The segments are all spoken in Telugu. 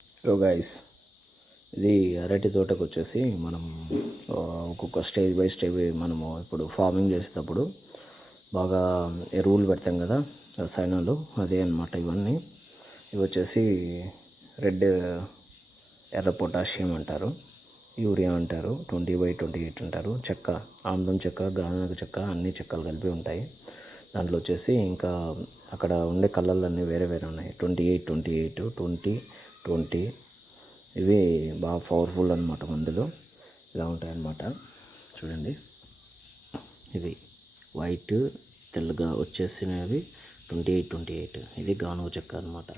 సో గైస్ ఇది అరటి తోటకు వచ్చేసి మనం ఒక్కొక్క స్టేజ్ బై స్టేజ్ మనము ఇప్పుడు ఫార్మింగ్ చేసేటప్పుడు బాగా ఎరువులు పెడతాం కదా రసాయనాలు అదే అన్నమాట ఇవన్నీ. ఇవి వచ్చేసి రెడ్ ఎర్ర పొటాషియం అంటారు యూరియా అంటారు ట్వంటీ బై ట్వంటీ ఎయిట్ అంటారు చెక్క ఆమ్లం చెక్క గానక చెక్క అన్ని చెక్కలు కలిపి ఉంటాయి. దాంట్లో వచ్చేసి ఇంకా అక్కడ ఉండే కలర్లు అన్నీ వేరే వేరే ఉన్నాయి. Twenty eight twenty eight twenty twenty. ఇవి బాగా పవర్ఫుల్ అనమాట మందులు. ఇలా ఉంటాయన్నమాట. చూడండి. ఇవి వైట్ తెల్లగా వచ్చేసినవి ట్వంటీ ఎయిట్ ట్వంటీ ఎయిట్ ఇది గానుగ చెక్క అనమాట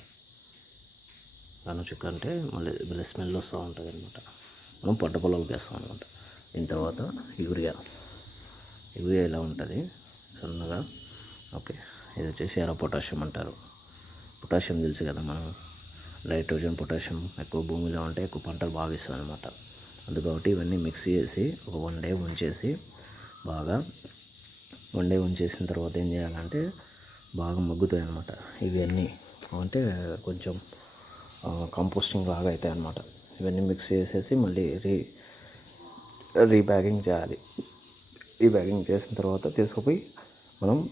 గానుగ చెక్క అంటే మళ్ళీ మళ్ళీ స్మెల్ వస్తూ ఉంటుంది అనమాట మనం పంట పొలాలకు వేస్తాం అనమాట దీని తర్వాత యూరియా. యూరియా ఇలా ఉంటుంది. సన్నగా. ఓకే. ఇది వచ్చేసి ఎర్ర పొటాషియం అంటారు. పొటాషియం తెలుసు కదా మనం. నైట్రోజన్ పొటాషియం ఎక్కువ భూమిలో ఉంటే ఎక్కువ పంటలు బాగా ఇస్తాయి అనమాట అందుకబట్టి ఇవన్నీ మిక్స్ చేసి ఒక వన్ డే ఉంచేసి బాగా వన్ డే ఉంచేసిన తర్వాత ఏం చేయాలంటే బాగా మగ్గుతాయి అనమాట ఇవన్నీ అంటే కొంచెం కంపోస్టింగ్ లాగా అవుతాయి అనమాట ఇవన్నీ మిక్స్ చేసేసి మళ్ళీ రీ రీబ్యాగింగ్ చేయాలి. రీబ్యాగింగ్ చేసిన తర్వాత తీసుకుపోయి మనం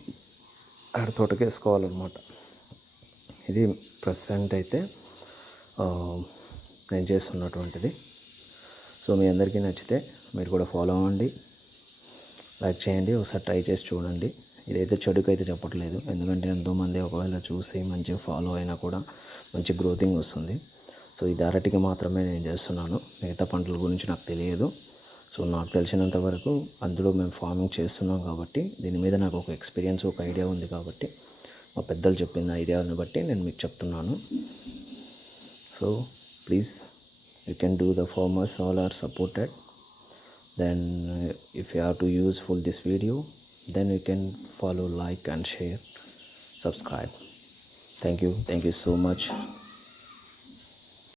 అర తోటకి వేసుకోవాలన్నమాట. ఇది ప్రెసెంట్ అయితే నేను చేస్తున్నటువంటిది. సో మీ అందరికీ నచ్చితే మీరు కూడా ఫాలో అవ్వండి. లైక్ చేయండి ఒకసారి ట్రై చేసి చూడండి. ఇదైతే చెడుకు అయితే చెప్పట్లేదు. ఎందుకంటే ఎంతోమంది ఒకవేళ చూసి మంచిగా ఫాలో అయినా కూడా మంచి గ్రోతింగ్ వస్తుంది. సో ఇది అరటికి మాత్రమే నేను చేస్తున్నాను. మిగతా పంటల గురించి నాకు తెలియదు. సో నాకు తెలిసినంత వరకు అందులో మేము ఫార్మింగ్ చేస్తున్నాం కాబట్టి దీని మీద నాకు ఒక ఎక్స్పీరియన్స్ ఒక ఐడియా ఉంది కాబట్టి మా పెద్దలు చెప్పిన ఐడియాలను బట్టి నేను మీకు చెప్తున్నాను. so please you can do the former. all are supported. Then uh, if you are to useful this video then you can follow like and share subscribe. Thank you. Thank you so much.